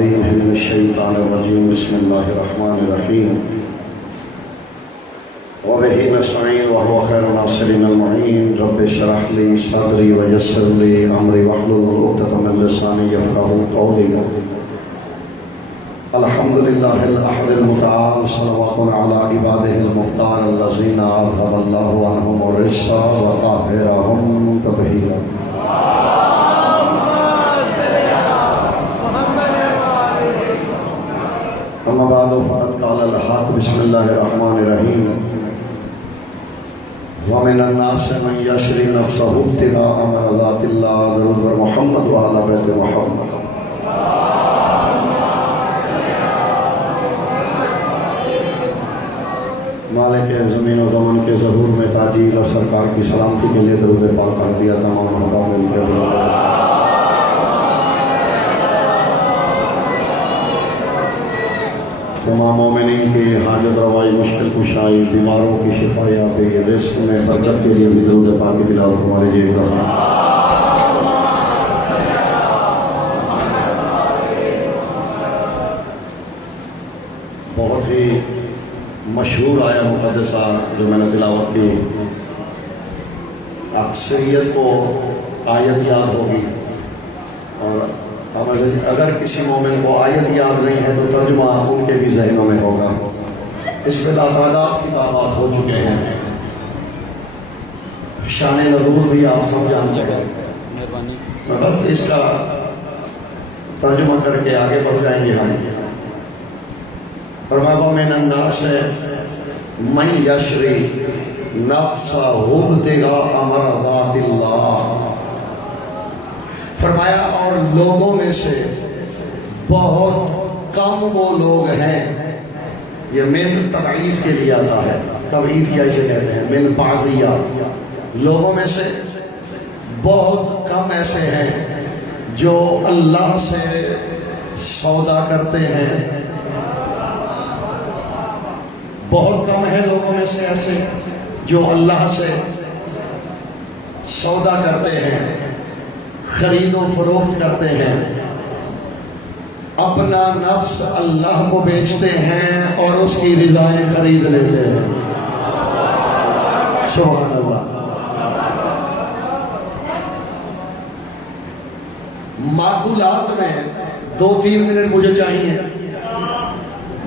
العليم من الشيطان الرجيم بسم الله الرحمن الرحيم وبه نستعين وهو خير الناصرين المعين رب اشرح لي صدري ويسر لي أمري واحلل عقدة من لساني يفقهوا قولي الحمد لله الأحد المتعال صلوات على عباده المختار الذين أذهب الله عنهم الرجس وطهرهم تطهيرا. أما بعد فقد قال الحق بسم الله الرحمن الرحيم ومن الناس من يشري نفسه ابتغاء مرضات الله درود محمد وعلى بيت محمد. مالک زمین و زمان کے ظہور میں تاجیل اور سرکار کی سلامتی کے لیے درود پاک کر دیا تمام محبا مل کے تمام مومنین کی حاجت روائی مشکل کشائی بیماروں کی شفا یابی رزق میں برکت کے لیے بھی درود پاک کی تلاوت فرما لیجیے گا. بہت ہی مشہور آیا مقدسہ جو میں نے تلاوت کی، اکثریت کو آیت یاد ہوگی اور اگر کسی مومن کو آیت یاد نہیں ہے تو ترجمہ ان کے بھی ذہنوں میں ہوگا. اس پہ تعداد کتابات ہو چکے ہیں، شان نزول بھی آپ سب جانتے ہیں. میں بس اس کا ترجمہ کر کے آگے بڑھ جائیں گے. ہم فرمایا وَمِنَ النَّاسِ مَن يَشْرِي نَفْسَهُ ابْتِغَاءَ مَرْضَاتِ اللَّهِ. فرمایا اور لوگوں میں سے بہت کم وہ لوگ ہیں، یہ من تبعیض کے لیے آتا ہے، تبعیض کیا اسے کہتے ہیں، من بعضیہ. لوگوں میں سے بہت کم ایسے ہیں جو اللہ سے سودا کرتے ہیں. بہت کم ہیں لوگوں میں سے ایسے جو اللہ سے سودا کرتے ہیں، خرید و فروخت کرتے ہیں، اپنا نفس اللہ کو بیچتے ہیں اور اس کی رضائیں خرید لیتے ہیں. سبحان اللہ. معقولات میں 2-3 منٹ مجھے چاہیے.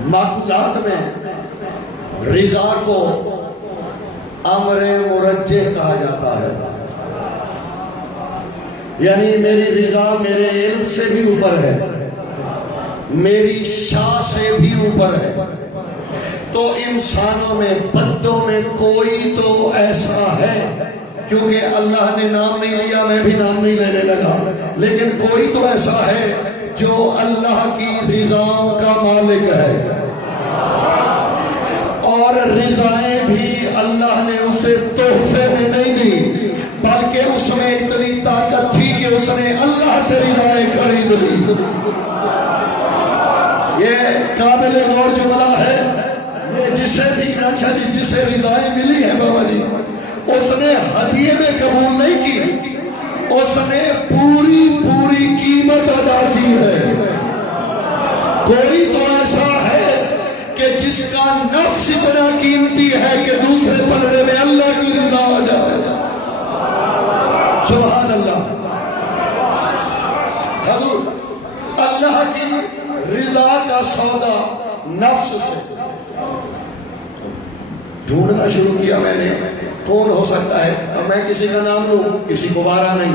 معقولات میں رضا کو امر مرجح کہا جاتا ہے، یعنی میری رضا میرے علم سے بھی اوپر ہے، میری شاہ سے بھی اوپر ہے. تو انسانوں میں بندوں میں کوئی تو ایسا ہے، کیونکہ اللہ نے نام نہیں لیا میں بھی نام نہیں لینے لگا، لیکن کوئی تو ایسا ہے جو اللہ کی رضا کا مالک ہے، اور رضائیں بھی اللہ نے اسے تحفے میں نہیں دی، بلکہ اس میں اتنی طاقت تھی کہ اس نے اللہ سے رضائیں خرید لی. یہ قابل غور جملہ ہے. جسے بھی جسے رضائیں ملی ہے بابا جی، اس نے ہدیے میں قبول نہیں کی، اس نے پوری قیمت ادا کی ہے. کوئی تو ایسا ہے کہ جس کا نفس اتنا قیمتی ہے کہ دوسرے پلڑے میں اللہ کی رضا آ جائے. سبحان اللہ. حضور اللہ کی رضا کا سودا نفس سے ڈھونڈنا شروع کیا میں نے. کون ہو سکتا ہے؟ اب میں کسی کا نام لوں، کسی کو بارہ نہیں.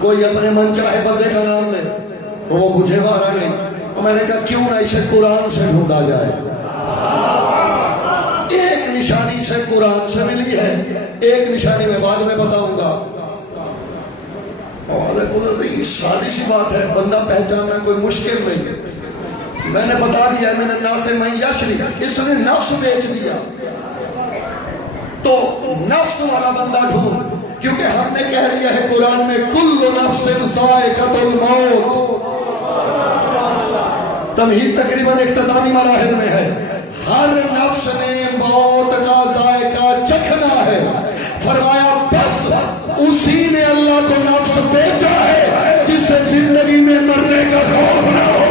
کوئی اپنے من چاہے بندے کا نام لے، وہ مجھے بارہ نہیں. تو میں نے کہا کیوں نہ اسے قرآن سے ڈھونڈا جائے. ایک نشانی سے قرآن سے ملی ہے، ایک نشانی میں بعد میں بتاؤں گا. سادی سی بات ہے، بندہ پہچاننا کوئی مشکل نہیں. میں نے بتا دیا میں نے الناس من یشری، اس نے نفس بیچ دیا. تو نفس والا بندہ ڈھونڈ، کیونکہ ہم نے کہہ دیا ہے قرآن میں کل نفس ذائقۃ الموت. تمہید تقریباً اختتامی مراحل میں ہے. ہر نفس نے موت کا ذائقہ چکھنا ہے. فرمایا بس اسی نے اللہ کو نفس بیچا ہے جسے زندگی میں مرنے کا خوف نہ ہو.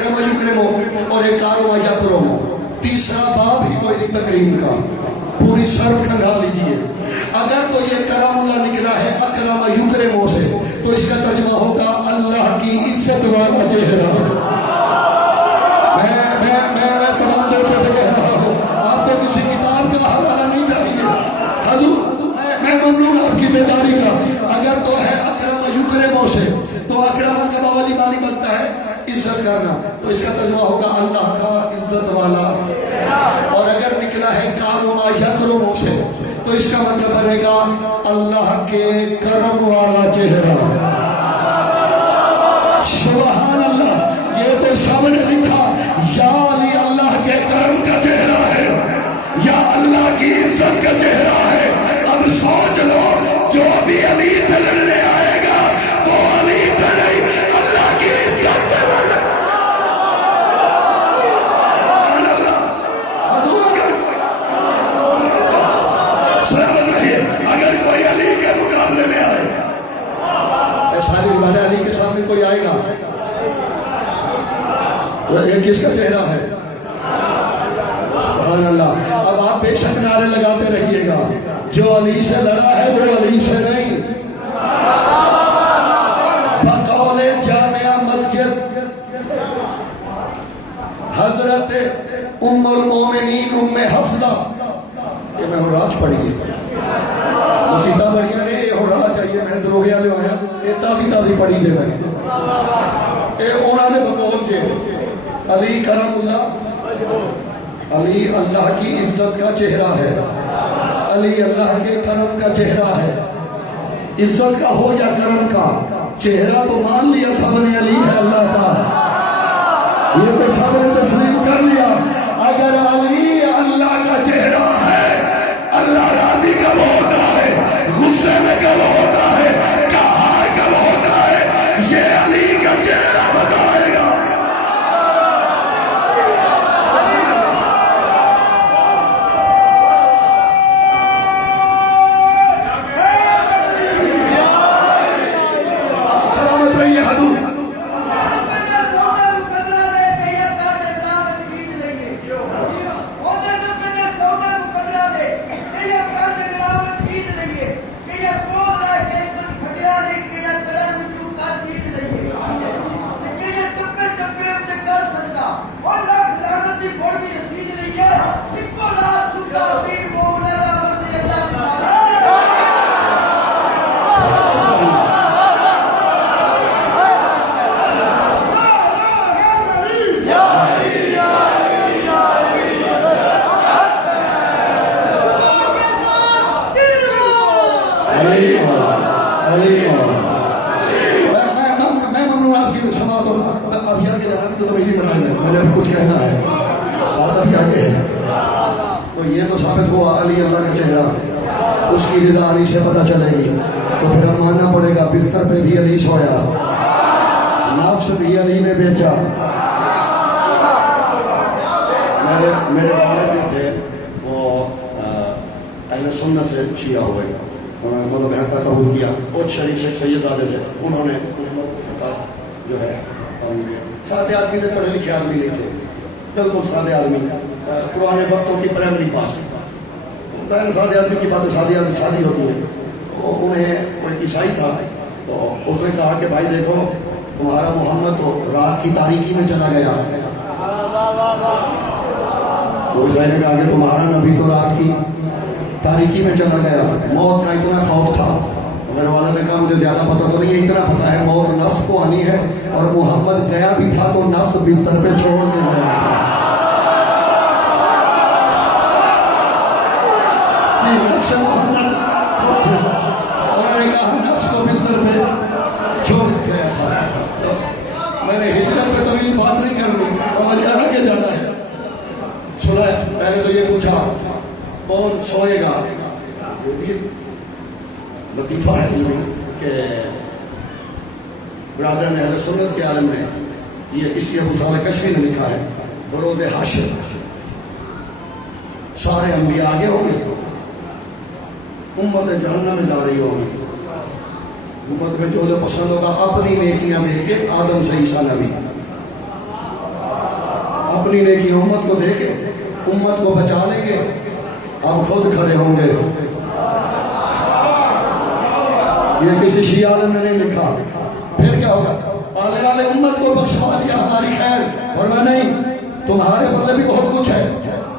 اکرم یکرم اور ایک کارو یکرم، تیسرا باب ہی کوئی نہیں تکریم کا، پوری صرف کھنگا لیجئے۔ اگر تو یہ کرم اللہ نکلا ہے اکرم یکرم سے تو اس کا ترجمہ ہوگا اللہ کی عزت والا چہرہ۔ میں تمام دوستوں سے کہہ رہا ہوں، آپ کو کسی کتاب کا حوالہ نہیں چاہیے، حضور میں ممنون آپ کی بیداری کا۔ اگر تو ہے اکرم یکرم سے تو اکرم کا والی معنی بنتا ہے عزت کرنا، تو اس کا ترجمہ ہوگا اللہ کا عزت والا۔ اور اگر نکلا ہے کارما یکرم سے تو اس کا مطلب بنے گا اللہ کے کرم والا چہرہ۔ سبحان اللہ، یہ تو سب نے لکھا یا علی اللہ کے کرم کا چہرہ ہے یا اللہ کی عزت کا چہرہ ہے۔ اب سوچ لو جو ابھی علی سے لڑنے آئے گا وہ علی سے نہیں اللہ کی عزت سے لڑنے۔ سبحان اللہ، حضور سلامت رہیے، اگر کوئی علی کے مقابلے میں آئے، اے ساری عبادت علی کے سامنے کوئی آئے گا، یہ کس کا چہرہ ہے؟ سبحان اللہ۔ اب آپ بے شک نعرے لگاتے رہیے گا، جو علی سے لڑا ہے وہ علی سے نہیں۔ بقول جامعہ مسجد حضرت ام المومنین ام حفظہ، یہ میں راج پڑھیے مسیدہ بڑھیا نے یہ راج آئیے میں دروگیا لے آیا یہ تازی پڑھی لے میں اے انہوں نے بقول جے علی کرم اللہ، علی اللہ کی عزت کا چہرہ ہے، علی اللہ کے کرم کا چہرہ ہے۔ عزت کا ہو یا کرم کا، چہرہ تو مان لیا سب نے علی ہے اللہ کا، یہ تو سب نے تسلیم کر لیا۔ اگر علی اللہ کا چہرہ ہے، اللہ راضی کب ہوتا ہے، غصے میں کب ہوتا ہے، کہاں کب ہوتا ہے، یہ علی کا چہرہ بتائے گا۔ میں ممنون آپ کی سماعت ہوگا، اب یہاں کے جناب تو میری بنائی ہے، مجھے ابھی کچھ کہنا ہے، بات ابھی آگے ہے۔ تو یہ تو ثابت ہوا علی اللہ کا چہرہ، اس کی رضا علی سے پتہ چلے گی، تو پھر ہم ماننا پڑے گا بستر پہ بھی علی سویا، نفس بھی علی نے بیچا۔ میرے والد جو تھے وہ اہل سنت سے شیعہ ہوئے، انہوں نے مذہب حق کا قبول کیا، بہت شریف سے سید آدھے تھے، انہوں نے جو ہے سادے آدمی تھے، پڑھے لکھے آدمی نہیں تھے، بالکل سادے آدمی، پرانے وقتوں کی پرائمری پاس، سادے آدمی کی باتیں شادی ہوتی ہے۔ تو انہیں کوئی عیسائی تھا، تو اس نے کہا کہ بھائی دیکھو تمہارا محمد تو رات کی تاریکی میں چلا گیا، تو عیسائی نے کہا کہ تمہارا نبی تو رات کی تاریکی میں چلا گیا۔ موت کا اتنا خوف تھا، میرے والد نے کہا مجھے زیادہ پتہ تو نہیں ہے، اتنا پتہ ہے موت نفس کو آنی ہے، اور محمد گیا بھی تھا تو نفس بستر پہ چھوڑ کے گیا تھا۔ نفس محمد خود تھے، انہوں نے کہا نفس کو بستر پہ چھوڑ کے گیا تھا۔ تو میں نے ہجرت پہ طویل بات نہیں کرنی، اور مجھے آگے جانا ہے۔ سنا ہے پہلے تو یہ پوچھا کون سوئے گا، لطیفہ ہے کہ برادران اہل سنت کے عالم نے یہ اسی ابو صالح کشفی نے لکھا ہے، بروز حشر سارے انبیاء آگے ہوں گے، امت جہنم میں جا رہی ہوگی، امت میں جو پسند ہوگا اپنی نیکیاں دے کے آدم سے عیسیٰ نبی، اپنی نیکی امت کو دے کے امت کو بچا لیں گے، اب خود کھڑے ہوں گے. یہ کسی شیعہ عالم نے نہیں لکھا. پھر کیا ہوگا؟ آنے والے امت کو بخشوا دیا ہماری خیر. فرمایا نہیں، تمہارے پلے بھی بہت کچھ ہے،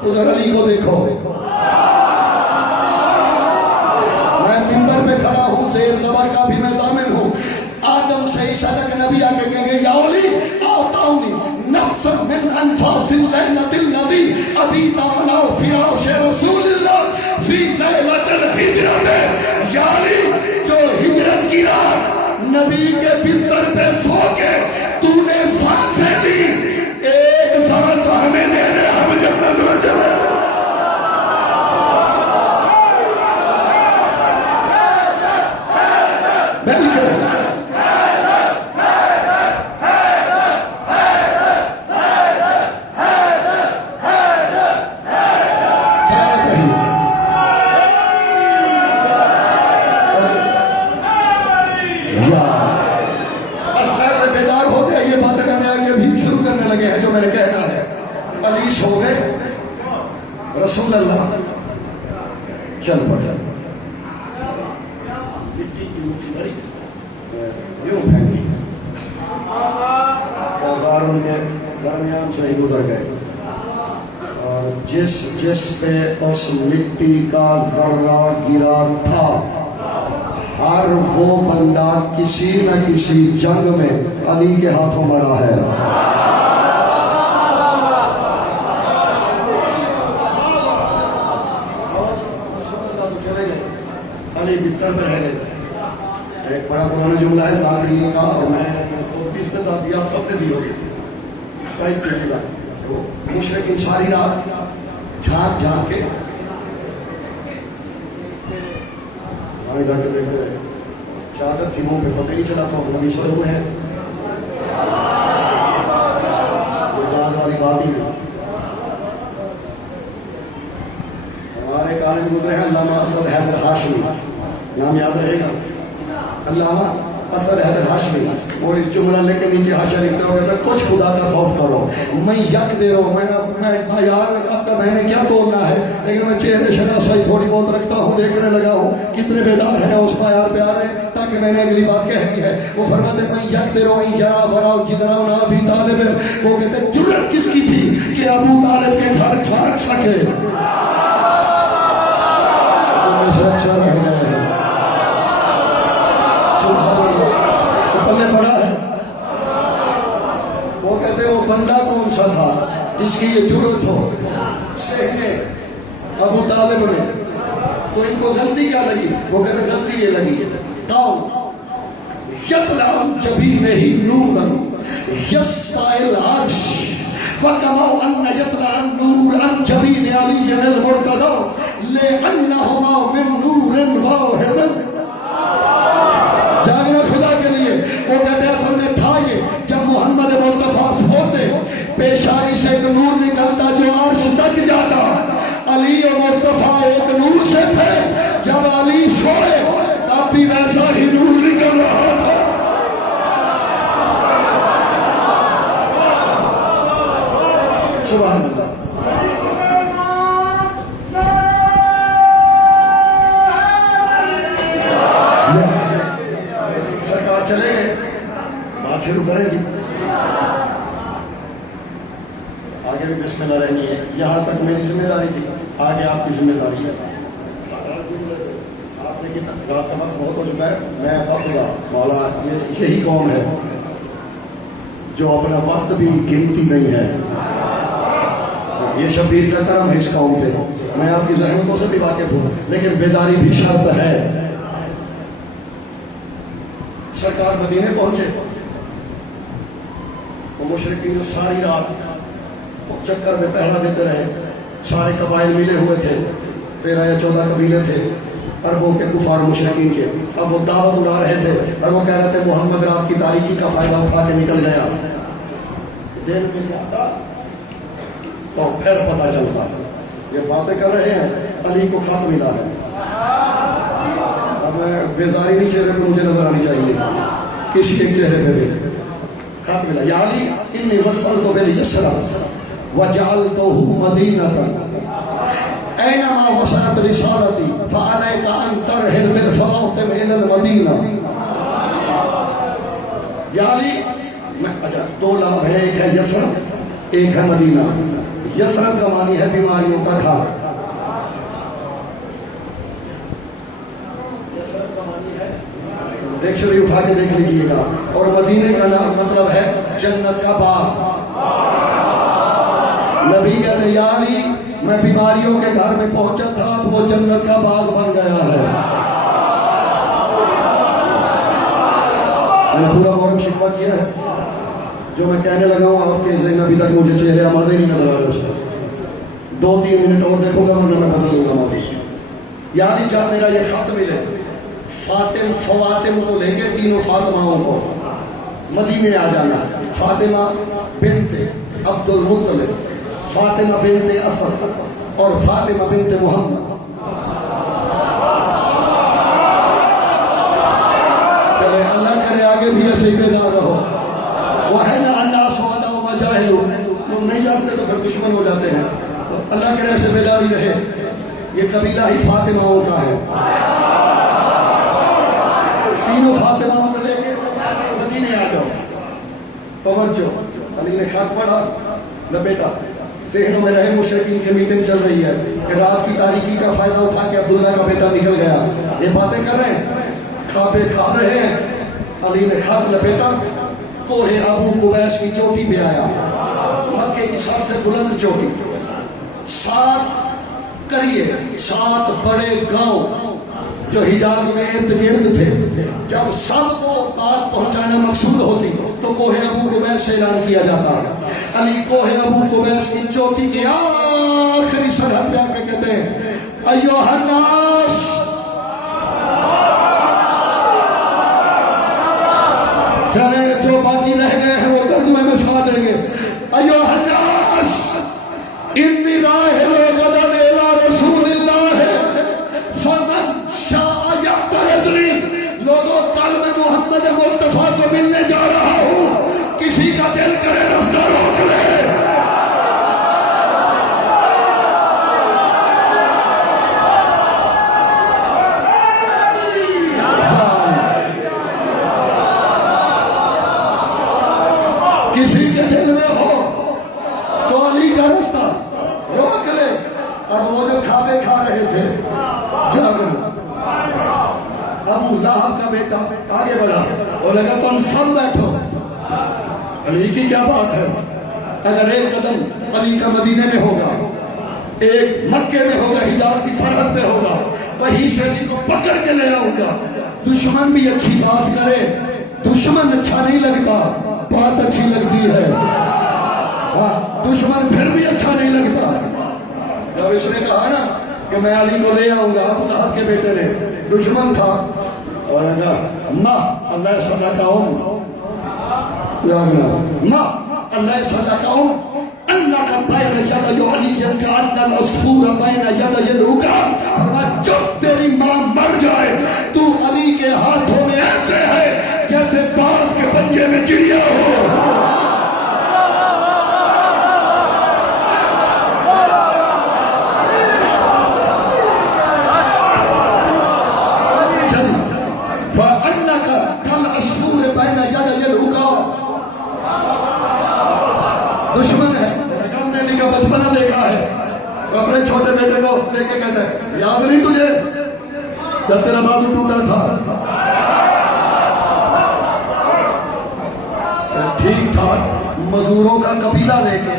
ادھر علی کو دیکھو. میں منبر پہ کھڑا ہوں، زیر زبر کا بھی میں ضامن ہوں. آدم سے عیسیٰ تک نبی آ کے کہیں گے یا علی اعطونی نفسا من انفاس اللیلۃ الذی ابیت علی فراش رسول اللہ فی لیلۃ الہجرہ. یا علی، جو ہجرت کی رات نبی کے بستر پہ سو کے تو نے سانسیں لی، ایک سانس ہمیں دے دے، ہم جنت میں چلے. رسول اللہ چل پڑا، مٹی کی مٹھی بھری یوں پھینکی اور ان کے درمیان سے ہی گزر گئے. اور جس پہ اس مٹی کا ذرہ گرا تھا، ہر وہ بندہ کسی نہ کسی جنگ میں علی کے ہاتھوں مرا ہے. بستر پر رہ گئے. ایک بڑا پرانا جملہ ہے ذاکری کا، اور میں خود بھی اس پہ دیا، آپ سب نے دی ہوگی، ٹائپ کریے گا. تو مشرکین ساری رات جھانک جھانک کے ہمیں جا کے دیکھتے رہے. چادر تھی منہ پہ، پتہ نہیں چلا تو ہم نبی سوئے ہوئے ہیں. یہ داد والی بات ہی نہیں. ہمارے کالج گزرے ہیں علامہ اسد حیدر ہاشمی، نام یاد رہے گا، علامہ اسد حیدر ہاشمی. وہ اس جملہ لے کے نیچے حاشیہ لکھتے ہو، کہتے کچھ خدا کا خوف کرو. میں یک دے رہا ہوں، میں یار اب کا میں نے کیا تولنا ہے، لیکن میں چہرے شناسائی تھوڑی بہت رکھتا ہوں، دیکھنے لگا ہوں کتنے بیدار ہیں اس پیار پیارے، تاکہ میں نے اگلی بات کہہ دی ہے. وہ فرماتے میں یک دے رہا ہوں یرا براؤ جدراؤ نا ابھی طالب. وہ کہتے جرت کس کی تھی کہ ابو طالب کے گھر کھارک سکے. اچھا رہ گئے ہیں، سبحان اللہ. وہ پلے پڑا ہے. وہ کہتے وہ بندہ کون سا تھا جس کی یہ جرت ہو سہنے ابو طالب نے. تو ان کو غلطی کیا لگی؟ وہ کہتے غلطی یہ لگی، قوم یطلع جبینہ نورا یسطع العرش فَكَمَوْ أَنَّ يَطْلَعَ النُّورَ عَنْ جَبِينِ عَلِيٍّ الْمُرْتَضَىٰ لِأَنَّهُمَا مِن نُورٍ وَاحِدٍ. جاگنا خدا کے لیے. وہ کہتے ہیں اصل میں تھا یہ، جب محمد مصطفیٰ ہوتے پیشانی سے ایک نور نکلتا جو عرش تک جاتا. علی اور مصطفیٰ ایک نور سے تھے، جب علی سوئے تب بھی ویسا ہی نور نکل رہا تھا. سبحان اللہ. سرکار چلے گئے، بات شروع کریں گی. آگے بھی بسم اللہ رہنی ہے. یہاں تک میری ذمہ داری تھی، آگے آپ کی ذمہ داری ہے. آپ نے رات کا وقت بہت ہو چکا ہے. میں بخدا مولا، یہی قوم ہے جو اپنا وقت بھی گنتی نہیں ہے. یہ شبیر کا کرم ہے اس قوم پہ. میں آپ کی ذہنوں سے بھی واقف ہوں، لیکن بیداری بھی شرط ہے. سرکار مدینے پہنچے، وہ مشرکین جو ساری رات چکر میں پہرا دیتے رہے. سارے قبائل ملے ہوئے تھے، 13 یا 14 قبیلے تھے عربوں کے کفار مشرکین کے. اب وہ دعوت اڑا رہے تھے اور وہ کہہ رہے تھے محمد رات کی تاریکی کا فائدہ اٹھا کے نکل گیا. دیر میں جاتا تو پھر پتہ چلتا. یہ باتیں کر رہے ہیں، علی کو خط ملا ہے. اب بیزاری نہیں چہرے پہ مجھے نظر آنی چاہیے، کسی ایک چہرے پہ بھی خط ملا. یا علی انی وصلت بالیسرا وجعلته مدینۃ اینما وصلت رسالتی فعلیک ان ترحل بالفواطم الی المدینہ. یعنی اچھا دو لفظ ہے، ایک ہے یثرب، ایک ہے مدینہ. یثرب کا معنی ہے بیماریوں کا گھر، ڈکشنری اٹھا کے دیکھ لیجیے گا. اور مدینے کا نام مطلب ہے جنت کا باغ. نبی کہتے ہیں یعنی میں بیماریوں کے گھر میں پہنچا تھا تو وہ جنت کا باغ بن گیا ہے. میں نے پورا غور و شکوہ کیا ہے جو میں کہنے لگا ہوں آپ کے ذہن ابھی تک مجھے چہرے ہمارے نہیں نظر آ رہے. اس کو 2-3 منٹ اور دیکھو گا ورنہ میں بدل لوں گا موضوع. یعنی جب میرا یہ خط ملے فواتم کو لے کے تینوں فاطماؤں کو مدینے آ جانا. فاطمہ بنت عبد المطلب، فاطمہ بنت اسد اور فاطمہ بنت محمد. چلے اللہ کرے آگے بھی ایسے ہی بیدار رہو. وہ ہے نا اللہ سوادہ و مجاہلون، لوگ نہیں جانتے تو پھر دشمن ہو جاتے ہیں. اللہ کرے ایسے بیداری رہے. یہ قبیلہ ہی فاطماؤں کا ہے. تینوں فاطمہ کو لے کے مدینے آ جاؤ. توجہ، علی نے خط پڑھا. نہ بیٹا ذہنوں میں رہے مشرکین کی میٹنگ چل رہی ہے کہ رات کی تاریکی کا فائدہ اٹھا کے عبداللہ کا بیٹا نکل گیا. یہ باتیں کر رہے ہیں، کھابے کھا رہے ہیں. علی نے خط لپیٹا، کوہ ابو قبیس کی چوٹی پہ آیا، مکے کی سب سے بلند چوٹی. 7 بڑے گاؤں جو حجاز میں ارد گرد تھے، جب سب کو بات پہنچانا مقصود ہوتی تو کوہ ابو قبیس سے اعلان کیا جاتا. علی کوہ ابو قبیس کی چوٹی کی آخری سرحد پہ آ کے کہتے ہیں ایوہ الناس، چلے جو باقی رہ گئے ہیں وہ ترجمے میں ساتھ دیں گے. ایوہ الناس انی راحل غدن الی رسول اللہ فمن شاء یعترضنی. لوگوں کل میں محمد مصطفیٰ کو ملنے جا رہا ہوں، کسی کا دل کرے رستہ روک لے. کسی کے دل میں ہو تو علی کا رستہ روک لے. اب وہ جو کھابے کھا رہے تھے جاگرو، ابو لہب کا بیٹا آگے بڑھا اور لگا تم سب بیٹھو. علی کی کیا بات ہے؟ اگر ایک قدم علی کا مدینے میں ہوگا، ایک مکے میں ہوگا، حجاز کی سرحد پہ ہوگا، وہیں سے علی کو پکڑ کے لے آؤں گا. دشمن بھی اچھی بات کرے، دشمن اچھا نہیں لگتا، بات اچھی لگتی ہے. دشمن پھر بھی اچھا نہیں لگتا. جب اس نے کہا نا کہ میں علی کو لے آؤں گا، ابو لہب کے بیٹے نے، دشمن تھا اور کہا ما اللہ صلی اللہ کا ما اللہ صلی اللہ کا انکا بین ید علی کأن العصفور بین ید العقاب. فرمایا جب تیری ماں مر جائے تو علی کے ہاتھوں میں ایسے ہے جیسے باز کے پنجے میں چڑیا ہو. دشمن ہے. ہم نے علی کا بچپنا دیکھا ہے، اپنے چھوٹے بیٹے کو دیکھ کے کہتا ہے یاد نہیں تجھے جب تیرا بازو ٹوٹا تھا. ٹھیک ٹھاک مزدوروں کا قبیلہ لے کے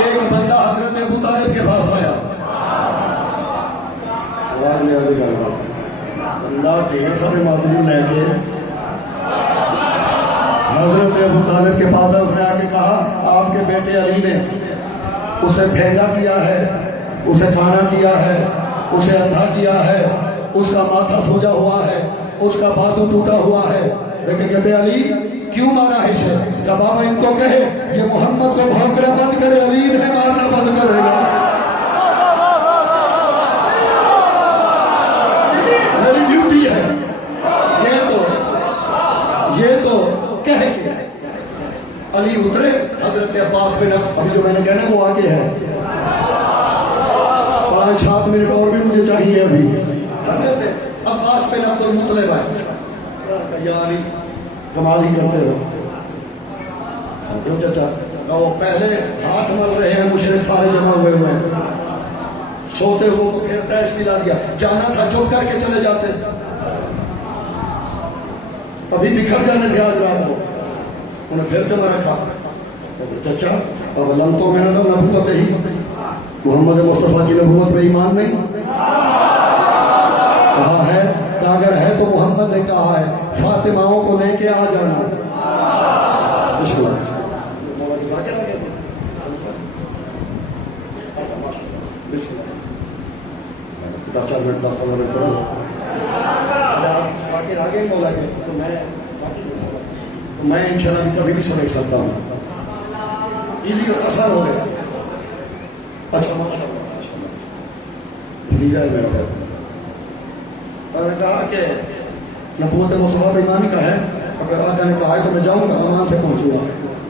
ایک بندہ حضرت ابو طالب کے پاس آیا. اللہ ڈھیر سارے مزدور لے کے حضرت ابو طالب کے پاس ہے. اس نے آ کے کہا آپ کے بیٹے علی نے اسے بھیجا کیا ہے، اسے کھانا کیا ہے، اسے اندھا کیا ہے، اس کا ماتھا سوجا ہوا ہے، اس کا بازو ٹوٹا ہوا ہے. لیکن کہتے علی کیوں مارا ہے اسے؟ کہ بابا ان کو کہے یہ محمد کو بھونکنا بند کرے، علی انہیں مارنا بند کرے گا. میری ڈیوٹی ہے یہ تو کہہ کے علی اترے، حضرت عباس بن ابھی جو میں نے کہنا وہ آگے ہے، 5-7 منٹ اور بھی مجھے چاہیے ابھی. حضرت عباس بن عبد المطلب ہے، یا علی کمال ہی کرتے ہو. کیوں چچا؟ وہ پہلے ہاتھ مل رہے ہیں، مشرک سارے جمع ہوئے ہوئے ہیں، سوتے ہوئے کو پھر تیش دلا دیا، جانا تھا چپ کر کے چلے جاتے، ابھی بکھر جانے تھے آج رات کو، انہیں پھر جمع رکھا. چچا اب لم تو میں نے نبوت ہی، محمد مصطفیٰ کی نبوت پہ ایمان نہیں کہا ہے کہ اگر ہے تو محمد نے کہا ہے فاطماؤں کو لے کے آ جانا. بسم اللہ. 10-4 منٹ 10-15 منٹ پڑھو. آپ فاقر آگے مولا کے تو میں انشاءاللہ بھی کبھی بھی سمجھ سکتا ہوں. ایزی اور آسان ہو گیا. اچھا ماشاء اللہ بھتیجا ہے میرا بھائی. اور نے کہا کہ نبوت مصطفیٰ پہ ایمان کا ہے، اگر آقا نے کہا ہے تو میں جاؤں گا، امان سے پہنچوں گا.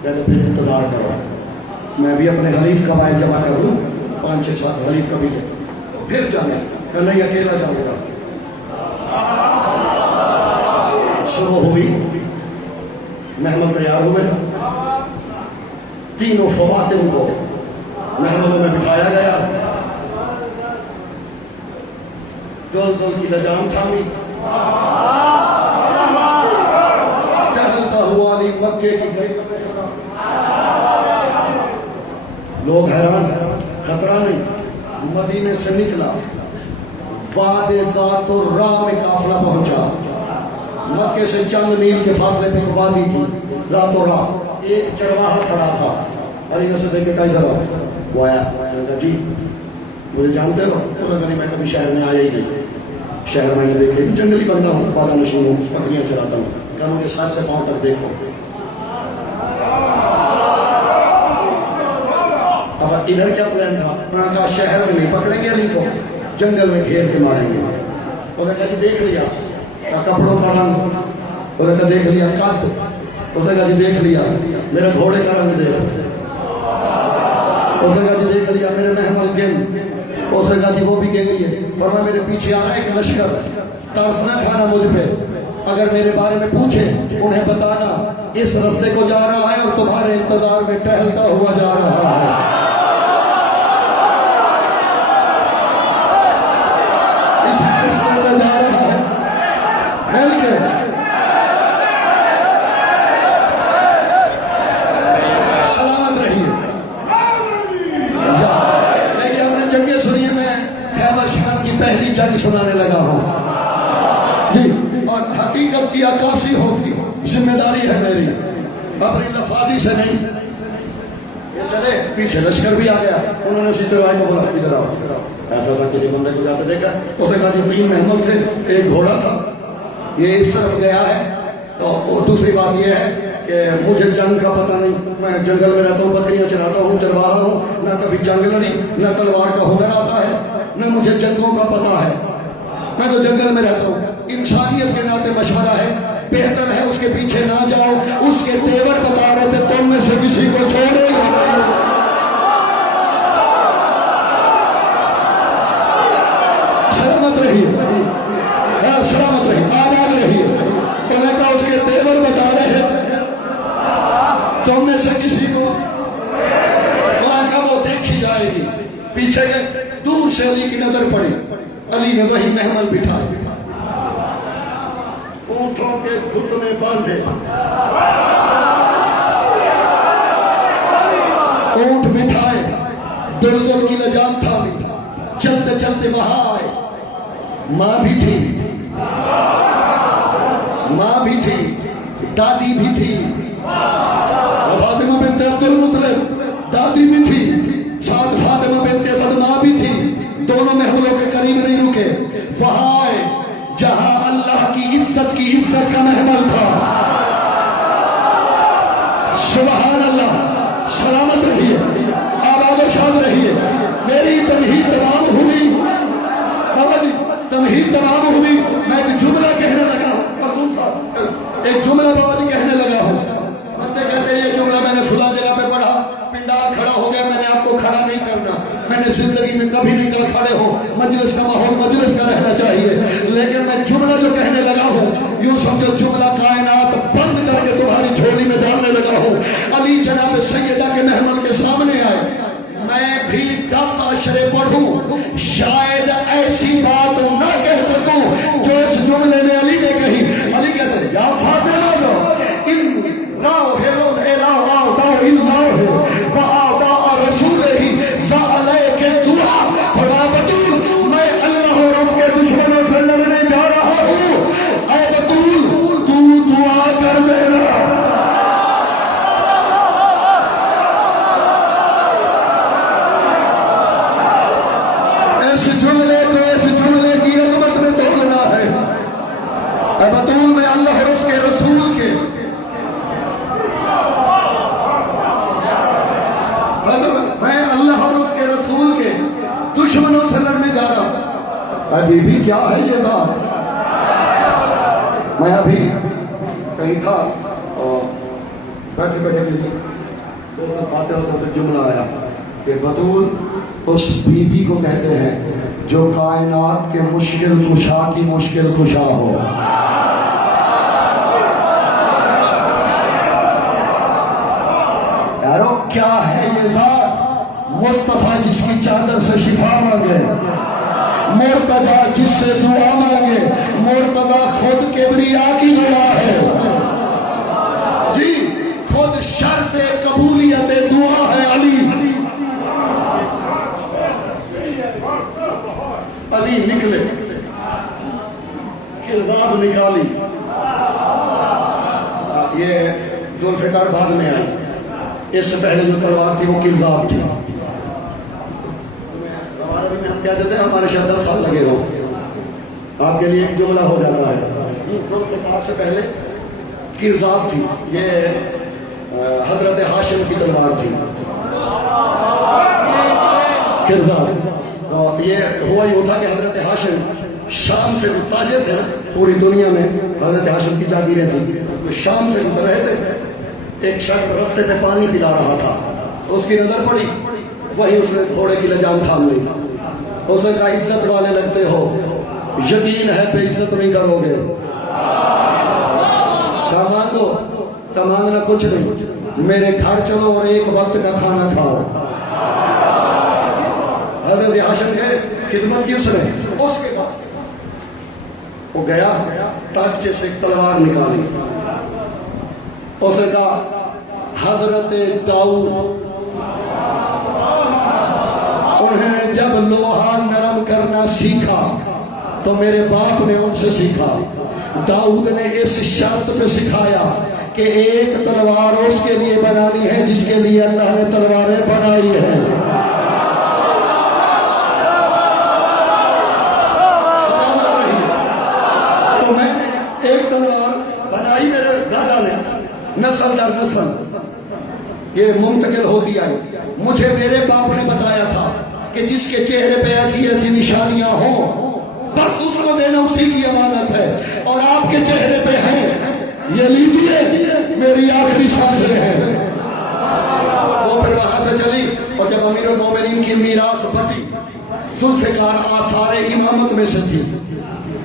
کہتے پھر انتظار کرو، میں بھی اپنے حلیف قبائل جمع کر لوں، 5-6-7 حلیف کبھی کے پھر جانے کہ نہیں اکیلا جاؤں گا. شروع ہوئی، محمل تیار ہوئے، تینوں فواتم کو محملوں میں بٹھایا گیا، دل دل کی لجام تھامی، ٹہلتا ہوا علی مکے کی گلی میں چلا. لوگ حیران، خطرہ نہیں. مدینے سے نکلا، واد ذات الراہ میں قافلہ پہنچا. مکے سے چند میل کے فاصلے پہ ایک وادی تھی، ذات الراہ. ایک چرواہا کھڑا تھا. علی نے سے دیکھ کے کہا ادھر آؤ. وہ آیا، میں نے کہا جی مجھے جانتے ہو؟ انہوں نے کہا میں کبھی شہر میں آیا ہی نہیں، شہر میں نے دیکھے، جنگلی بندہ ہوں، پالا نشین ہوں، بکریاں چراتا ہوں. کہا مجھے سر سے پاؤں تک دیکھو. اب ادھر کیا پلان تھا؟ میں نے کہا شہر میں نہیں پکڑیں گے علی کو، جنگل میں گھیر کے ماریں گے. انہوں نے کہا جی دیکھ لیا. کہا کپڑوں کا رنگ؟ انہوں نے کہا دیکھ لیا. قد؟ انہوں نے کہا جی دیکھ لیا. میرے گھوڑے کا رنگ دیکھ. انہوں نے کہا جی دیکھ لیا. میرے محمل گن؟ انہوں نے کہا جی وہ بھی گن لیے. ورنہ میرے پیچھے آ رہا ہے ایک لشکر، ترس نہ کھانا مجھ پہ، اگر میرے بارے میں پوچھے انہیں بتانا اس رستے کو جا رہا ہے اور تمہارے انتظار میں ٹہلتا ہوا جا رہا ہے. اس رستے میں جا رہا ہے مل کے. سلامت رہیے. دیکھیے آپ نے جنگیں سنی ہے، میں خیبر شام کی پہلی جنگ سنانے لگا ہوں جی، اور حقیقت کی عکاسی ہوگی، ذمہ داری ہے میری، اپنی لفاظی سے نہیں. چلے پیچھے لشکر بھی آ گیا. انہوں نے اسی چرواہے کو بولا ادھر آؤ. ایسا تھا کسی بندے کو جاتے دیکھا. اس نے کہا جی 3 محمل تھے، ایک گھوڑا تھا، یہ اس طرف گیا ہے. تو دوسری بات یہ ہے کہ مجھے جنگ کا پتہ نہیں، میں جنگل میں رہتا ہوں، بکریاں چراتا ہوں، چرواہا ہوں، نہ کبھی جنگ لڑی، نہ تلوار کا ہنر آتا ہے، نہ مجھے جنگوں کا پتہ ہے. میں تو جنگل میں رہتا ہوں. انسانیت کے ناطے مشورہ ہے، بہتر ہے اس کے پیچھے نہ جاؤ. اس کے تیور بتا رہے تھے تم میں سے کسی کو چھوڑے گا. سلامت رہیے، سلامت رہیے، آباد رہیے. تو نے کہا اس کے تیور بتا رہے تھے تم میں سے کسی کو. تو نے کہا وہ دیکھی جائے گی. پیچھے گئے، دور سے علی کی نظر پڑی. علی نے وہی محمل بٹھائے، اونٹوں کے گھٹنے باندھے، اونٹ بٹھائے، دل کی لجام تھامی. چلتے چلتے وہاں آئے. ماں بھی تھی، ماں بھی تھی، دادی بھی تھی. فاطمہ بنت عبد المطلب دادی بھی تھی، ساتھ فاطمہ بنت اسد ماں بھی تھی. دونوں محملوں کے قریب نہیں رکے. وہاں آئے جہاں اللہ کی عزت کا محمل تھا. سبحان اللہ. سلامت رہیے، آباد و شاد رہیے. میری تمہید تمام ہوئی بابا جی، تمہید تمام ہوئی. میں ایک جملہ کہنے لگا ہوں، ایک جملہ بابا جی کہنے لگا ہوں. بندے کہتے ہیں یہ جملہ میں نے زندگی میں کبھی نہیں کہا کھڑے ہو، مجلس کا ماحول مجلس کا رہنا چاہیے، لیکن میں جملہ جو کہنے لگا ہوں یوں سمجھو جملہ کائنات بند کر کے تمہاری جھولی میں ڈالنے لگا ہوں۔ علی جناب سیدہ کے محمل کے سامنے آئے، میں بھی 10 اشرے پڑھوں شاید ایسی بات نہ کہہ سکوں جو اس جملے میں علی نے کہی۔ علی کہتے ہیں یا فاطمہ بی بی کیا ہے یہ بات؟ میں ابھی کہیں تھا اور بیٹھے بیٹھے کے لیے باتیں ہوتے جملہ آیا کہ بطول اس بی بی کو کہتے ہیں جو کائنات کے مشکل کشا کی مشکل کشا ہو۔ یارو کیا ہے یہ ذات؟ مصطفیٰ جس کی چادر سے شفا مانگے، مرتضی جس سے دعا مانگے، مرتضی خود کبریا کی دعا ہے جی، خود شرط قبولیت دعا ہے علی۔ علی نکلے، کرزاب نکالی، یہ ذوالفقار بعد میں آئی، اس سے پہلے جو تلوار تھی وہ کرزاب تھی۔ کہہ دیتے ہیں ہمارے شاید 10 سال لگے ہو، آپ کے لیے ایک جملہ ہو جاتا ہے۔ ذوالفقار سے پہلے کرزاب تھی، یہ حضرت ہاشم کی تلوار تھی کرزاب۔ تو یہ ہوا یوں تھا کہ حضرت ہاشم شام سے تاجر تھے، پوری دنیا میں حضرت ہاشم کی جاگیریں تھیں، تو شام سے گزر رہے تھے، ایک شخص رستے پہ پانی پلا رہا تھا، اس کی نظر پڑی، وہی اس نے گھوڑے کی لجام تھام لی، اس نے کہا عزت والے لگتے ہو، یقین ہے بے عزت نہیں کرو گے، کہا مانگو، کہا مانگنا کچھ نہیں، میرے گھر چلو اور ایک وقت کا کھانا کھاؤ۔ حضرت ہاشم گئے، خدمت کی اس نے، اس کے بعد وہ گیا تاکچے سے ایک تلوار نکالی، اس نے کہا حضرت داؤد انہیں جب لوہا نرم کرنا سیکھا تو میرے باپ نے ان سے سیکھا، داؤد نے اس شرط پہ سکھایا کہ ایک تلوار اس کے لیے بنانی ہے جس کے لیے اللہ نے تلواریں بنائی ہیں۔ سلامت رہیے۔ تو میں نے ایک تلوار بنائی، میرے دادا نے، نسل در نسل یہ منتقل ہوتی آئی۔ مجھے میرے باپ نے بتایا تھا کہ جس کے چہرے پہ ایسی ایسی نشانیاں ہوں بس اس کو دینا اسی کی امانت ہے، اور آپ کے چہرے پہ ہیں، یہ لیجئے میری آخری سانسیں ہیں۔ وہ پھر وہاں سے چلی، اور جب امیر المومنین کی میراث بٹی، ذوالفقار آثار امامت میں سے تھی،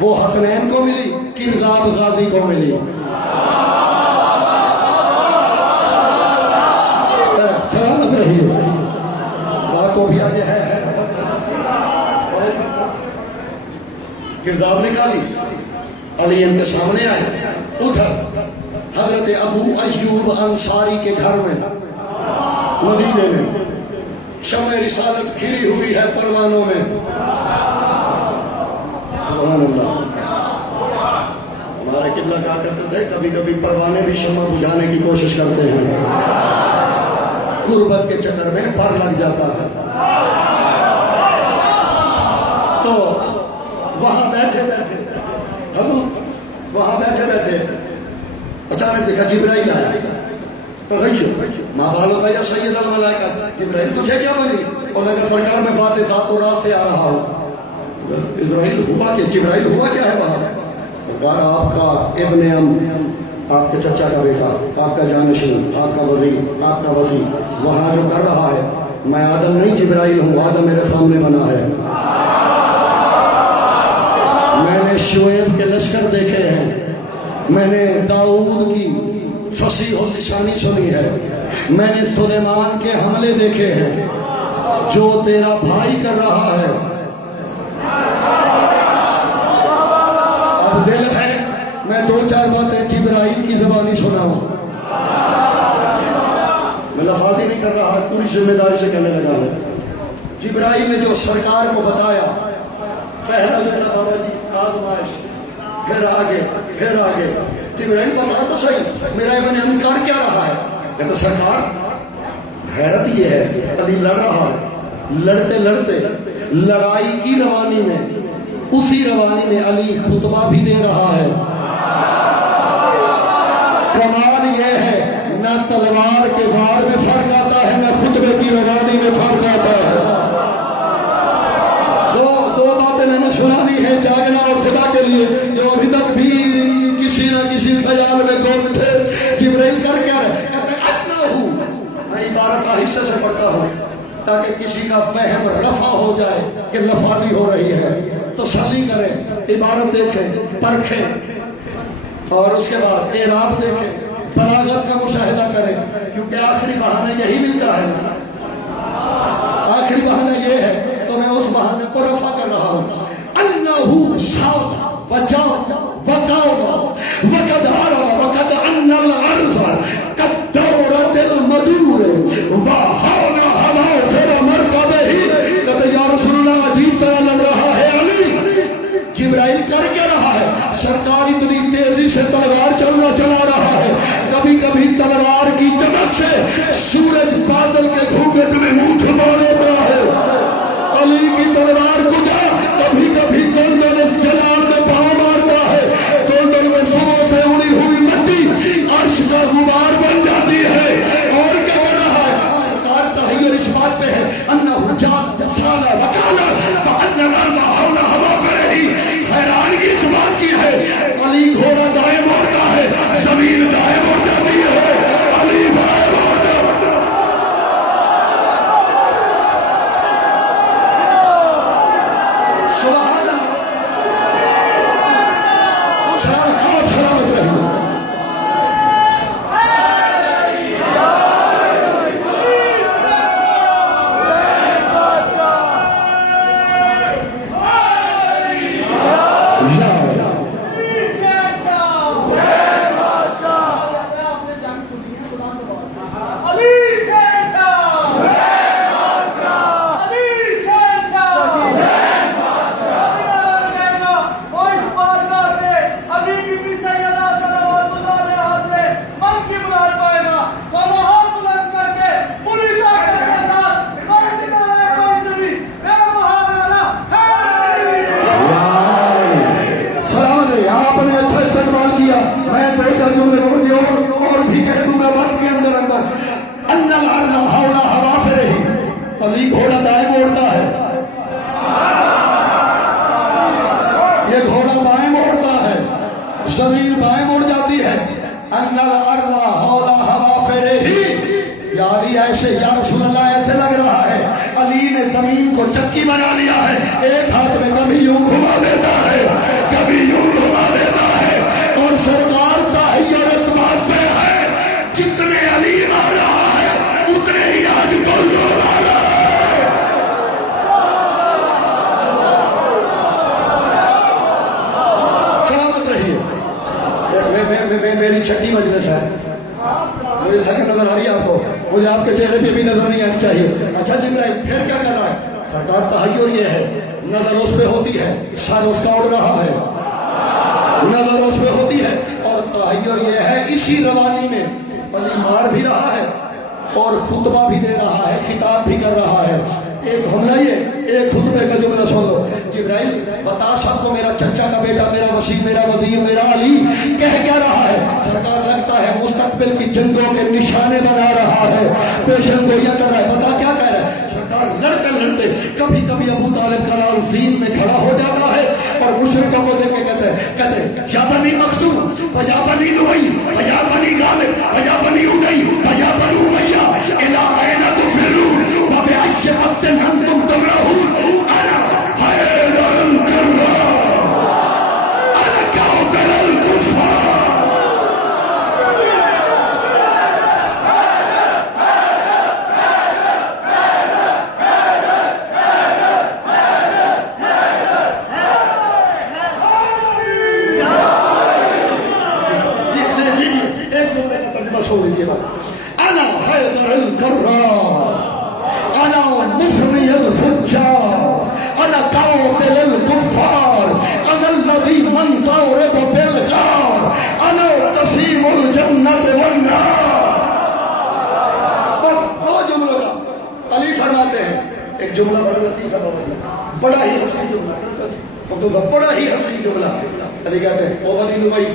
وہ حسنین کو ملی، کرزاب غازی کو ملی۔ سلامت رہیے، باتوں بھی آگے ہے۔ کرزاب نکالی، علی ان کے سامنے آئے، ادھر حضرت ابو ایوب انصاری کے گھر میں مدینے میں شمع رسالت گھری ہوئی ہے پروانوں میں، سبحان اللہ۔ ہمارے قبلہ کہا کرتے تھے کبھی کبھی پروانے بھی شمع بجھانے کی کوشش کرتے ہیں، قربت کے چکر میں پر لگ جاتا ہے۔ تو وہاں بیٹھے بیٹھے حضور وہاں بیٹھے بیٹھے اچانک دیکھا جبرائیل آیا، تغیر ماں بالوں کا یا سید الملائکہ، جبرائیل تجھے کیا بنی؟ انہوں نے کہا سرکار میں فاتح ذات و راز سے آ رہا ہوں۔ اسرائیل ہوا کہ جبرائیل ہوا کیا ہے وہاں؟ سرکار آپ کا ابن ام، آپ کے چچا کا بیٹا، آپ کا جانشین، آپ کا وزیر، آپ کا وزیر وہاں جو کر رہا ہے میں آدم نہیں جبرائیل ہوں، آدم میرے سامنے بنا ہے۔ میں نے شعیب کے لشکر دیکھے ہیں، میں نے داؤد کی فصیح و نشانی سنی ہے، میں نے سلیمان کے حملے دیکھے ہیں۔ جو تیرا بھائی کر رہا ہے، اب دل ہے میں دو چار باتیں جبرائیل کی زبانی سناؤں، میں لفاظی نہیں کر رہا، پوری ذمہ داری سے کہنے لگا ہوں۔ جبرائیل نے جو سرکار کو بتایا، پہلا بیٹا بابا جی آزمائش، پھر آگے جبرائیل کو بتا تو صحیح میرا ابن انکار کیا رہا ہے؟ کہتا سرکار حیرت یہ ہے، علی لڑ رہا ہے، لڑتے لڑتے لڑائی کی روانی میں، اسی روانی میں علی خطبہ بھی دے رہا ہے۔ کمال یہ ہے نہ تلوار کے وار میں فرق آتا ہے، نہ خطبے کی روانی میں فرق آتا ہے۔ دو باتیں میں نے سنانی ہے جاگنا اور خدا کے لیے، جو ابھی تک بھی کسی نہ کسی خیال میں گم تھے۔ جبرائیل کر کیا رہے؟ کہتے اتنا ہوں، میں عبارت آہستہ سے پڑھتا ہوں تاکہ کسی کا فہم رفع ہو جائے کہ لفاظی ہو رہی ہے، تسلی کریں، عبارت دیکھیں، پرکھیں اور اس کے بعد اعراب دیکھیں، بلاغت کا مشاہدہ کریں، کیونکہ آخری بہانہ یہی ملتا ہے نا، آخری بہانہ یہ ہے، تو میں اس بہانے کو رفع کر رہا ہوں۔ انہو صاف وجاء وقاوہ وقد عرب وقد ان الارض قد دورت المدور وحاول ہوا فر مرکبہ ہی، کہتے یا رسول اللہ عجیب طرح لگ رہا ہے علی۔ جبرائیل کر کے رہا ہے، سرکار اتنی تیزی سے تلوار چلا رہا ہے، کبھی کبھی تلوار کی چمک سے سورج بادل کے گھونگھٹ میں منہ چھپا لیتا ہے۔ علی کی تلوار کجا کبھی کبھی دلدل اس جلال میں پاؤں مارتا ہے، دلدل میں صبح سے اڑی ہوئی مٹی عرش کا غبار بن جاتی ہے۔ اور کیا کر رہا ہے؟ سرکار تحیر اس بات پہ ہے انہو جان سالہ وکالا فأن الارض حول ہوا فرہی۔ حیرانگی اس بات کی ہے علی گھوڑا دائیں موڑتا ہے، زمین دائیں موڑ جاتی ہے، علی بائیں موڑتا ہے۔ سبحان اللہ، آپ سلامت رہیے۔ علی گھوڑا دائیں موڑتا ہے، یہ گھوڑا بائیں موڑتا ہے، زمین بائیں موڑ جاتی ہے۔ ان الارض حول ہوا فرہی، یا علی ایسے، یا رسول اللہ ایسے لگ رہا ہے علی نے زمین کو چکی بنا لیا ہے، ایک ہاتھ میں کبھی یوں گھما دیتا ہے، کبھی یوں گھما دیتا ہے، اور سرکار تحیر اس بات پہ ہے جتنے علی آ رہا ہے اتنے ہی آج کل آ رہا ہے۔ سلامت رہیے۔ میری چھٹی مجلس ہے، مجھے تھکن نظر آ رہی ہے آپ کو، مجھے آپ کے چہرے پہ بھی نظر نہیں آنی چاہیے۔ اچھا جبرائیل پھر کیا کر رہا ہے؟ سرکار تحیر یہ ہے، نظر اس پہ ہوتی ہے، سر اس کا اڑ رہا ہے، نظر اس پہ ہوتی ہے، اور تحیر یہ ہے اسی روانی میں علی مار بھی رہا ہے اور خطبہ بھی دے رہا ہے، خطاب بھی کر رہا ہے۔ ایک حملہ یہ، ایک خطبے کا جملہ سن لو۔ جبرائیل بتا سب کو میرا چچا کا بیٹا، میرا وسیع، میرا وزیر، میرا علی کہہ کیا رہا ہے؟ سرکار لگتا ہے مستقبل کی جنگوں کے نشانے بنا رہا ہے، پیشن گوئیاں کر رہا ہے۔ بتا کیا کہہ رہا ہے؟ سرکار لڑتے لڑتے کبھی کبھی ابو طالب کا لال زین میں کھڑا ہو جاتا ہے اور مشرکوں کو دیکھ کے کہتے ہیں یا بنی مخزوم یا بنی لؤی یا بنی غالب یا بنی ادی یا بنی امیہ الی این تفرون انا حیدر الکرار، انا مفنی الفجار، انا قاتل الکفار، انا الذی من ضرب بالغار، انا قسیم الجنت والنار۔ دو جملوں کا علی فرماتے ہیں، ایک جملہ بڑا لطیفہ ہے، بڑا ہی حسین جملہ، بڑا ہی حسین جملہ۔ علی کہتے ہیں او بنی نبی،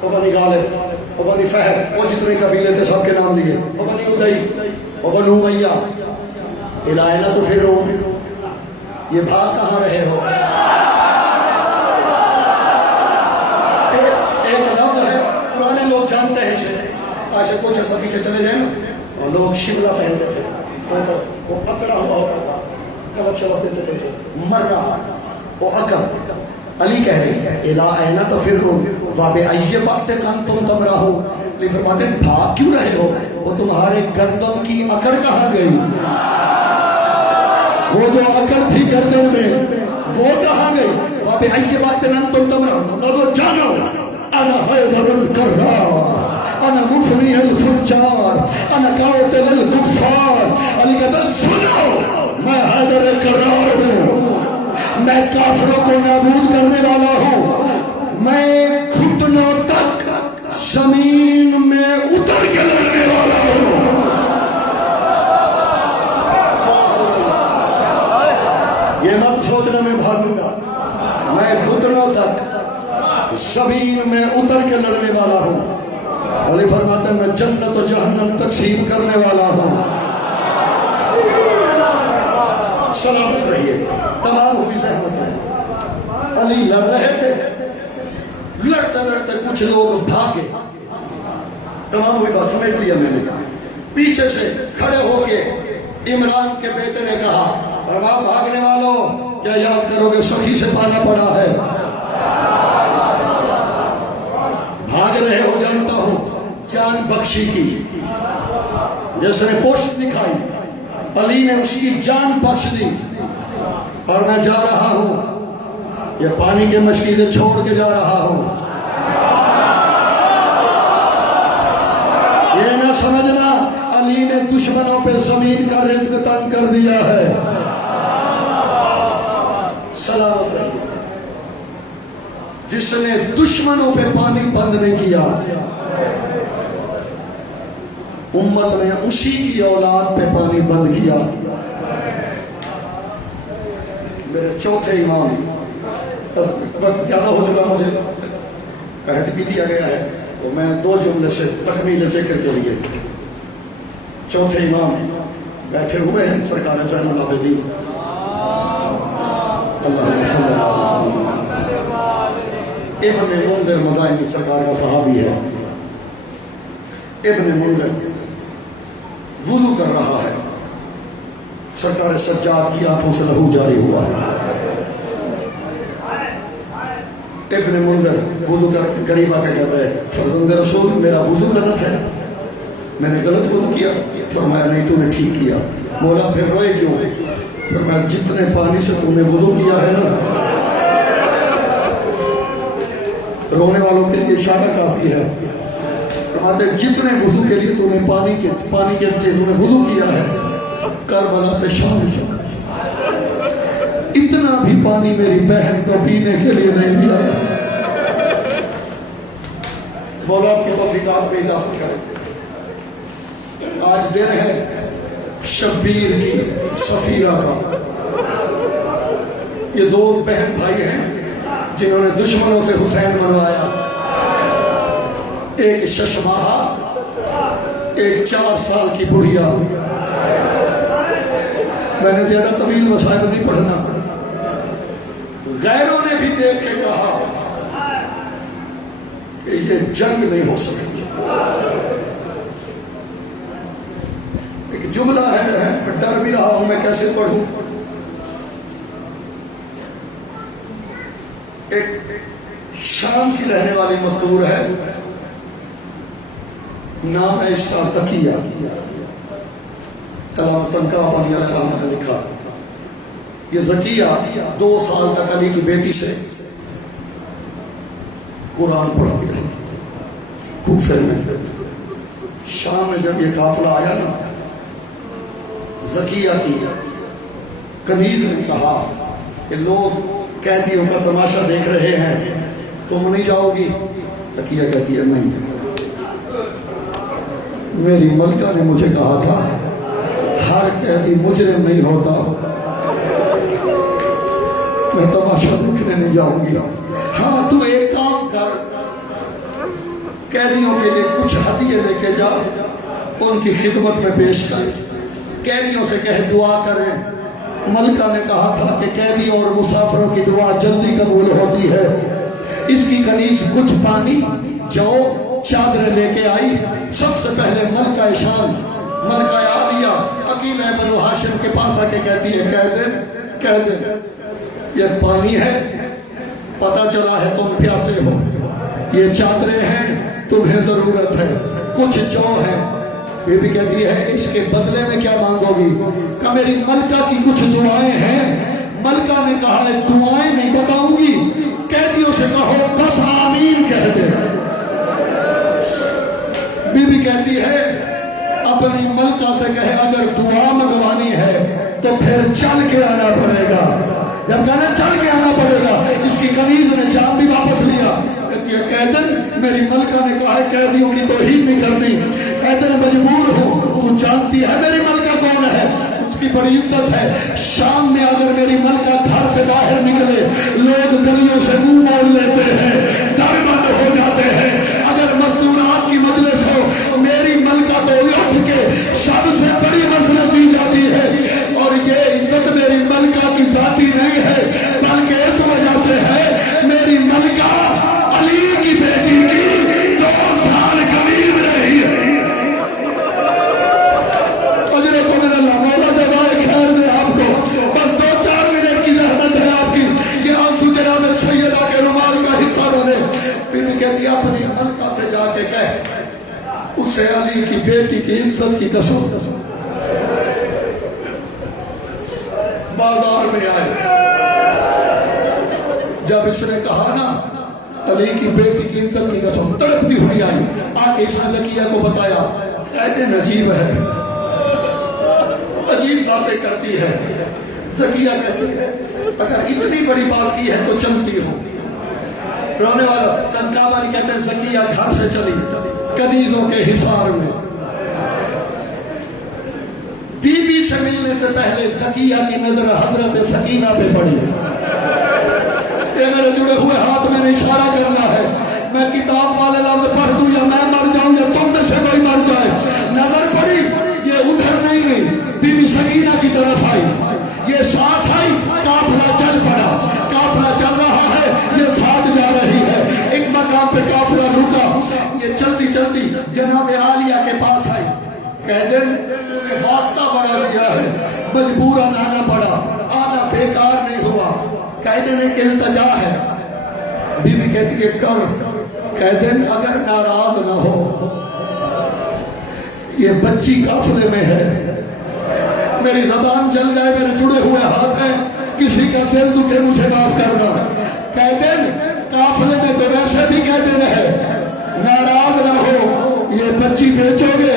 او بنی غالب، او بنی فہر، وہ جتنے قبیلے تھے سب کے نام لیے، او بنی ادئی، او بنو امیہ، الائنا تو پھر ہو، یہ بھاگ کہاں رہے ہو؟ ایک لفظ ہے پرانے لوگ جانتے ہیں اسے، آج سے کچھ عرصہ پیچھے چلے جائیں نا، اور لوگ شبلہ پہنتے تھے، وہ اکڑا ہوا ہوتا تھا، کلب شلب دیتے تھے اسے، مر رہا وہ اکڑ۔ علی کہہ رہے الائنا تو پھر ہو وَبِأَيِّ وَقْتٍ أَنْتُمْ تَمْرَحُونَ، علی فرماتے ہیں بھاگ کیوں رہے ہو؟ وہ تمہارے گردن کی اکڑ کہاں گئی؟ وہ جو اکڑ تھی گردن میں وہ کہاں گئی؟ وَبِأَيِّ وَقْتٍ أَنْتُمْ تَمْرَحُونَ، لوگو جانو انا حیدر الکرار، انا مفنی الفجار، انا قاتل الکفار۔ علی کہتا ہے سنو میں حیدر الکرار ہوں، میں کافروں کو نابود کرنے والا ہوں، میں گھٹنوں تک زمین میں اتر کے لڑنے والا ہوں۔ یہ مت سوچنا میں بھاگوں گا، میں گھٹنوں تک زمین میں اتر کے لڑنے والا ہوں۔ علی فرماتے ہیں میں جنت و جہنم تقسیم کرنے والا ہوں۔ سلامت رہیے، تمام ہوئی رحمت ہے۔ علی لڑ رہے تھے، لڑتے لڑتے کچھ لوگ بھاگے، تمام ہوئی بات سمیٹ لیا میں نے، پیچھے سے کھڑے ہو کے عمران کے بیٹے نے کہا فرمایا بھاگنے والوں کیا یاد کرو گے سخی سے پالا پڑا ہے؟ بھاگ رہے ہو جانتا ہوں، جان بخشی کی، جس نے پشت دکھائی علی نے اس کی جان بخش دی، اور میں جا رہا ہوں، یہ پانی کے مشکیزیں چھوڑ کے جا رہا ہوں۔ یہ نہ سمجھنا علی نے دشمنوں پہ زمین کا رزق تنگ کر دیا ہے۔ سلامت رہیے، جس نے دشمنوں پہ پانی بند نہیں کیا، امت نے اسی کی اولاد پہ پانی بند کیا۔ میرے چوتھے امام، وقت زیادہ ہو چکا، مجھے قحط بھی دیا گیا ہے تو میں دو جملے سے تکمیل ذکر کے لیے، چوتھے امام بیٹھے ہوئے ہیں سرکار زین العابدین اللہم صلی اللہ علیہ وسلم، ابن منذر مدائنی سرکار کا صحابی ہے۔ ابن منذر وضو کر رہا ہے، سرکار سجاد کی آنکھوں سے لہو جاری ہوا۔ ابن منذر وضو کر کے قریب آ کے کہتا ہے فرزند رسول میرا وضو غلط ہے، میں نے غلط وضو کیا؟ فرمایا نہیں تو نے ٹھیک کیا۔ مولا پھر روئے کیوں؟ فرمایا جتنے پانی سے تو نے وضو کیا ہے نا، رونے والوں کے لیے اشارہ کافی ہے، فرماتے جتنے وضو کے لیے تو نے پانی کے سے تو نے وضو کیا ہے، کربلا سے شام اتنا بھی پانی میری بہن کو پینے کے لیے نہیں ملا۔ مولا آپ کی توفیقات میں اضافہ کرے۔ آج دن ہے شبیر کی صفیرہ کا، یہ دو بہن بھائی ہیں جنہوں نے دشمنوں سے حسین منوایا، ایک ششماہا، ایک 4 سال کی بڑھیا۔ میں نے زیادہ طویل مسائل نہیں پڑھنا، غیروں نے بھی دیکھ کے کہا کہ یہ جنگ نہیں ہو سکتی۔ ایک جملہ ہے، ڈر بھی رہا ہوں میں کیسے پڑھوں۔ ایک شام کی رہنے والی مزدور ہے، نام ہے اس کا زکیہ، علامہ تنقاہ علی علیہ رحمت نے لکھا۔ یہ زکیہ 2 سال تک علی کی بیٹی سے قرآن پڑھتی رہی کوفے میں، شام میں جب یہ قافلہ آیا نا، زکیہ کی کنیز نے کہا کہ لوگ قیدیوں کا تماشا دیکھ رہے ہیں، تم نہیں جاؤ گی؟ زکیہ کہتی ہے نہیں، میری ملکہ نے مجھے کہا تھا ہر قیدی مجرم نہیں ہوتا، میں تماشا دیکھنے نہیں جاؤں گی۔ ہاں تو ایک کام کر، قیدیوں کے لیے کچھ ہدیے لے کے جا، ان کی خدمت میں پیش کر، قیدیوں سے کہہ دعا کریں۔ ملکہ نے کہا تھا کہ قیدیوں اور مسافروں کی دعا جلدی قبول ہوتی ہے۔ اس کی کنیز کچھ پانی، جو چادریں لے کے آئی۔ سب سے پہلے ملکہ شان، ملکہ عالیہ عقیل بنو ہاشم کے پاس آ کے کہتی ہے کہہ دے یہ پانی ہے، پتہ چلا ہے تم پیاسے ہو، یہ چادریں ہیں تمہیں ضرورت ہے، کچھ جو ہے۔ یہ بھی کہتی ہے اس کے بدلے میں کیا مانگو گی؟ کہ میری ملکہ کی کچھ دعائیں ہیں۔ ملکہ نے کہا ہے دعائیں نہیں بتاؤں گی، قیدیوں سے کہو بس آمین کہہ دے۔ بی بی کہتی ہے اپنی ملکہ سے کہے اگر دعا منگوانی ہے تو پھر چل کے آنا پڑے گا۔ جب کہنا چل کے آنا پڑے گا، اس کی کنیز نے جام بھی واپس لیا۔ کہتی ہے قیدن میری ملکہ نے کہا ہے قیدیوں کی توہین نہیں کرنی، قیدن مجبور ہوں، تو جانتی ہے میری ملکہ کون ہے، اس کی بڑی عزت ہے۔ شام میں اگر میری ملکہ گھر سے باہر نکلے، لوگ گلیوں سے منہ موڑ لیتے ہیں، در بند ہو جاتے ہیں۔ اگر مزدورات کی مجلس ہو، میری ملکہ تو اٹھ کے سب سے بڑی مسئلہ دی جاتی ہے۔ اور یہ عزت میری ملکہ کی ذاتی نہیں ہے، بلکہ اس وجہ سے ہے میری ملکہ علی کی بیٹی کی 2 سال قریب رہی ہے۔ اجرے کو میرا اللہ مولا جزائے خیر دے آپ کو، بس 2-4 منٹ کی رحمت ہے آپ کی، یہ آنسو جناب سیدہ کے رومال کا حصہ بنے۔ بی بی کہتی اپنی ملکہ سے جا کے کہہ اسے علی کی بیٹی کی عزت کی قسم۔ بازار میں آئے، جب اس نے کہا نا علی کی بیٹی کی عزت کی قسم، تڑپتی ہوئی آئی، آ کے اس نے زکیہ کو بتایا۔ کہتے عجیب ہے، عجیب باتیں کرتی ہے۔ زکیہ کہتی ہے اگر اتنی بڑی بات کی ہے تو چلتی ہوں۔ رونے والا تنکابانی کہتے ہیں زکیہ گھر سے چلی کنیزوں کے حصار میں۔ بی بی سے ملنے سے پہلے زکیہ کی نظر حضرت سکینہ پہ پڑی۔ اے میرے جڑے ہوئے ہاتھ میں نے اشارہ کرنا ہے، میں کتاب والے لفظ پڑھ دوں یا میں مر جاؤں یا تم میں سے کوئی مر جائے۔ نظر پڑی، یہ ادھر نہیں گئی، بی بی سکینہ کی طرف آئی، یہ ساتھ آئی، قافلہ چل پڑا۔ قافلہ چل رہا ہے، یہ ساتھ جا رہی ہے۔ ایک مقام پہ قافلہ رکا، یہ چلتی چلتی جناب عالیہ کے پاس آئی۔ کہہ دیں تو نے واسطہ بڑا لیا ہے، مجبورا آنا پڑا، آنا بیکار نہیں ہوا۔ کہہ دیں ایک التجا ہے۔ بی بی کہتی ہے کر، کہہ دیں اگر ناراض نہ ہو، یہ بچی قافلے میں ہے، میری زبان جل جائے، میرے جڑے ہوئے ہاتھ ہیں، کسی کا دل دکھے مجھے معاف کرنا۔ کہہ دیں قافلے میں تو ویسے بھی کہہ دیں ہے، ناراض نہ ہو، یہ بچی بیچو گے؟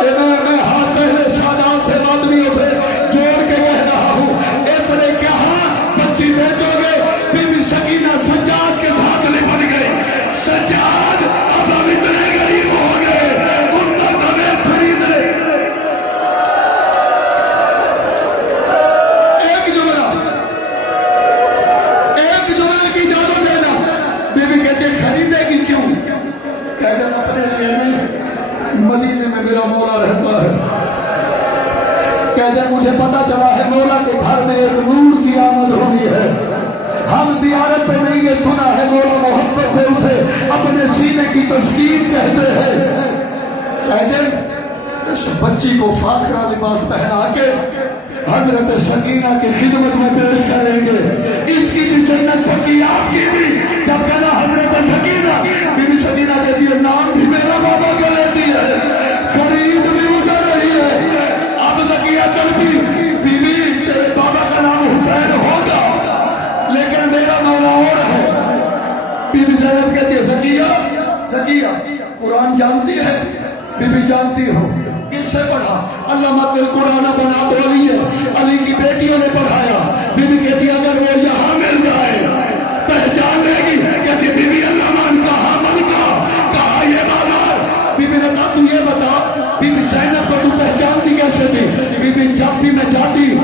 میں ہاتھ پہلے سادات سے آدمیوں سے جوڑ کے کہہ رہا ہوں، اس نے کہا بچی بیچو گے؟ بی بی سکینہ سجاد کے ساتھ لپٹ گئی۔ سجاد اب ہم اتنے غریب ہو گئے، امت ہمیں خرید لے۔ ایک جملے کی اجازت دینا۔ بی بی کہتے خریدے گی کیوں؟ کہہ دیں اپنے لیے نہیں، مدینے میں میرا مولا رہتا ہے۔ کہتے ہیں مجھے پتا چلا ہے مولا کے گھر میں ایک نور کی آمد ہوئی ہے، ہم زیارت پہ نہیں یہ سنا ہے، مولا محبت سے اسے اپنے سینے کی تسکین کہتے ہیں۔ کہتے ہیں اس بچی کو فاخرہ لباس پہنا کے حضرت سکینہ کی خدمت میں پیش کریں گے۔ اس کی بھی جنت پکی، آپ کی بھی۔ جب کہنا حضرت سکینہ، بی بی سکینہ کہتی ہے نام بھی میرا بابا کا لیتی ہے، خرید بھی مجھے رہی ہے۔ اب زکیہ تڑپی، بی بی تیرے بابا کا نام حسین ہوگا لیکن میرا مولا اور ہے۔ بی بی زینب کہتی ہے زکیہ قرآن جانتی ہے، جانتی ہو؟ کس سے پڑھا؟ علامہ القرآن بنا تو علی ہے، علی کی بیٹیوں نے پڑھایا۔ بی بی کہتی اگر وہ یہاں مل جائے پہچان لے گی۔ کہتی بی بی علامہ کہا ملکہ کہا یہ بازار۔ بی بی نے کہا تو یہ بتا بی بی زینب کو تو پہچانتی کیسے تھی؟ بی بی جب بھی میں جاتی